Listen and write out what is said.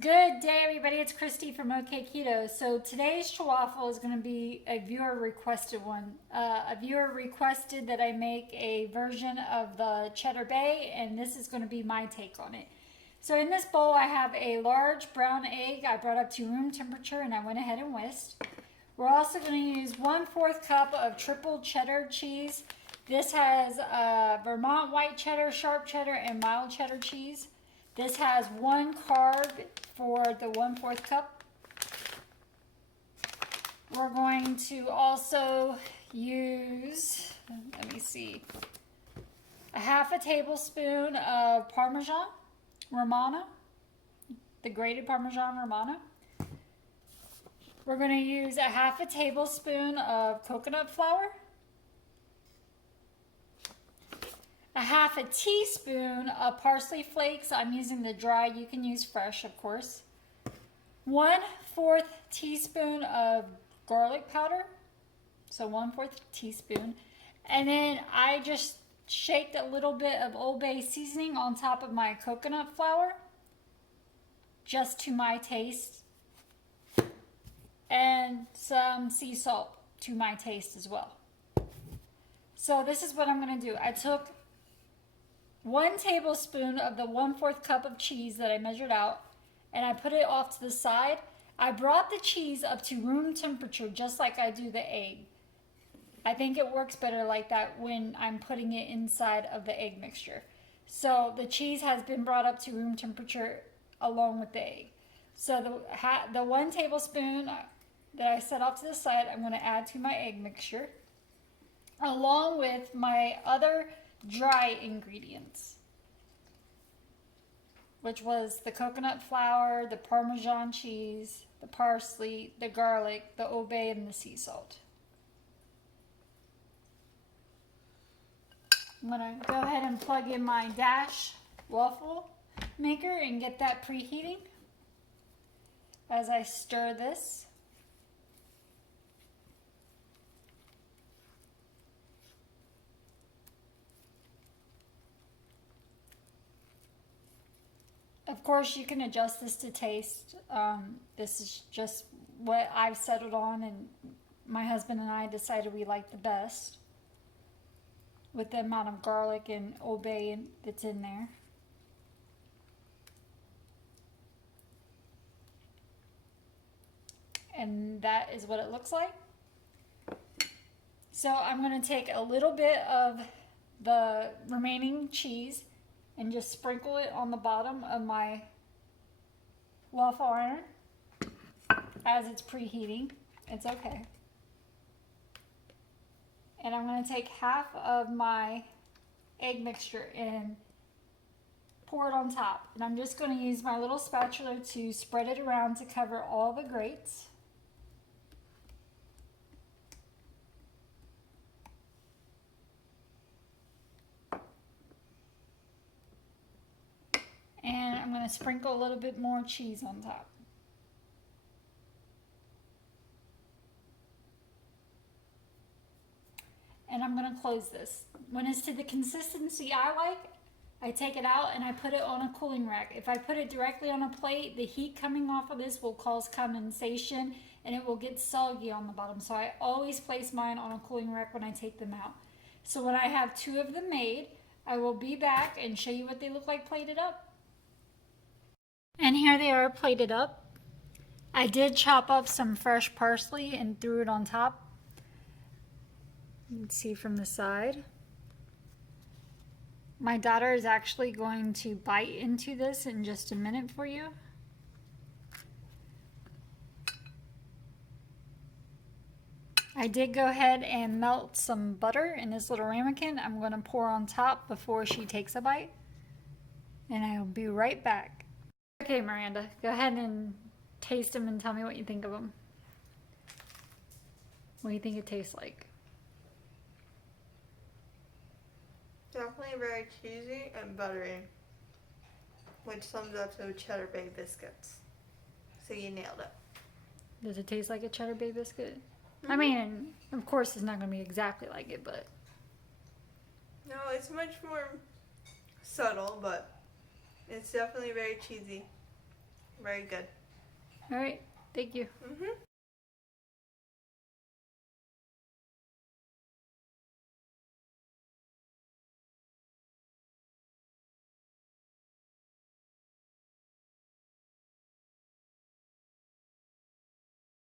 Good day, everybody. It's Kristy from Keto. So today's Ch-Waffle is going to be a viewer requested one. A viewer requested that I make a version of the Cheddar Bay, and this is going to be my take on it. So in this bowl, I have a large brown egg I brought up to room temperature, and I went ahead and whisked. We're also going to use 1/4 cup of triple cheddar cheese. This has Vermont white cheddar, sharp cheddar, and mild cheddar cheese. This has 1 carb for the 1/4 cup. We're going to also use, let me see, a 1/2 tablespoon of Parmesan Romano, the grated Parmesan Romano. We're going to use a 1/2 tablespoon of coconut flour, a 1/2 teaspoon of parsley flakes. I'm using the dry, you can use fresh, of course. 1/4 teaspoon of garlic powder, so 1/4 teaspoon. And then I just shaked a little bit of Old Bay seasoning on top of my coconut flour, just to my taste. And some sea salt to my taste as well. So this is what I'm going to do. I took 1 tablespoon of the 1/4 cup of cheese that I measured out, and I put it off to the side. I brought the cheese up to room temperature just like I do the egg. I think it works better like that when I'm putting it inside of the egg mixture. So the cheese has been brought up to room temperature along with the egg. So the 1 tablespoon that I set off to the side, I'm going to add to my egg mixture, along with my other dry ingredients, which was the coconut flour, the Parmesan cheese, the parsley, the garlic, the Old Bay, and the sea salt. I'm going to go ahead and plug in my Dash waffle maker and get that preheating as I stir this. Of course, you can adjust this to taste. This is just what I've settled on, and my husband and I decided we like the best with the amount of garlic and Old Bay that's in there. And that is what it looks like. So I'm going to take a little bit of the remaining cheese and just sprinkle it on the bottom of my waffle iron as it's preheating. It's okay. And I'm going to take 1/2 of my egg mixture and pour it on top. And I'm just going to use my little spatula to spread it around to cover all the grates. And I'm going to sprinkle a little bit more cheese on top. And I'm going to close this. When it's to the consistency I like, I take it out and I put it on a cooling rack. If I put it directly on a plate, the heat coming off of this will cause condensation and it will get soggy on the bottom. So I always place mine on a cooling rack when I take them out. So when I have 2 of them made, I will be back and show you what they look like plated up. And here they are plated up. I did chop up some fresh parsley and threw it on top. You can see from the side. My daughter is actually going to bite into this in just a minute for you. I did go ahead and melt some butter in this little ramekin. I'm going to pour on top before she takes a bite. And I'll be right back. Okay, Miranda, go ahead and taste them and tell me what you think of them. What do you think it tastes like? Definitely very cheesy and buttery, which sums up to Cheddar Bay biscuits. So you nailed it. Does it taste like a Cheddar Bay biscuit? I mean, of course it's not going to be exactly like it, but... No, it's much more subtle, but it's definitely very cheesy. Very good. All right. Thank you. Mhm.